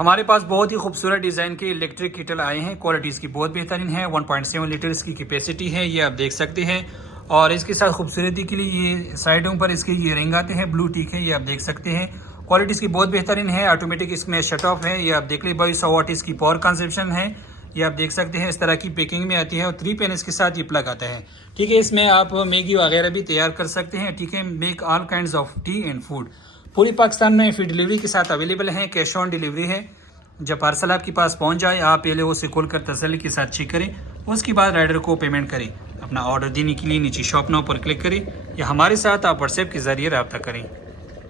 हमारे पास बहुत ही खूबसूरत डिज़ाइन के इलेक्ट्रिक केटल आए हैं। क्वालिटी इसकी बहुत बेहतरीन है। 1.7 लीटर इसकी कैपेसिटी है, ये आप देख सकते हैं। और इसके साथ खूबसूरती के लिए ये साइडों पर इसके ये रिंग आते हैं, ब्लू टिक है, ये आप देख सकते हैं। क्वालिटी इसकी बहुत बेहतरीन है। ऑटोमेटिक इसमें शट ऑफ है, ये आप देख लीजिए। 2200 वाट इसकी पावर कंजप्शन है, ये आप देख सकते हैं। इस तरह की पैकिंग में आती है और 3 पेन इसके साथ ये प्लग आता है। ठीक है, इसमें आप मैगी वगैरह भी तैयार कर सकते हैं। ठीक है, make all kind of T and food. पूरी पाकिस्तान में फ्री डिलीवरी के साथ अवेलेबल है। कैश ऑन डिलीवरी है। जब पार्सल आपके पास पहुंच जाए, आप पहले उसे खोल कर तसल्ली के साथ चेक करें, उसके बाद राइडर को पेमेंट करें। अपना ऑर्डर देने के लिए नीचे शॉप नाउ पर क्लिक करें या हमारे साथ आप व्हाट्सएप के ज़रिए रब्ता करें।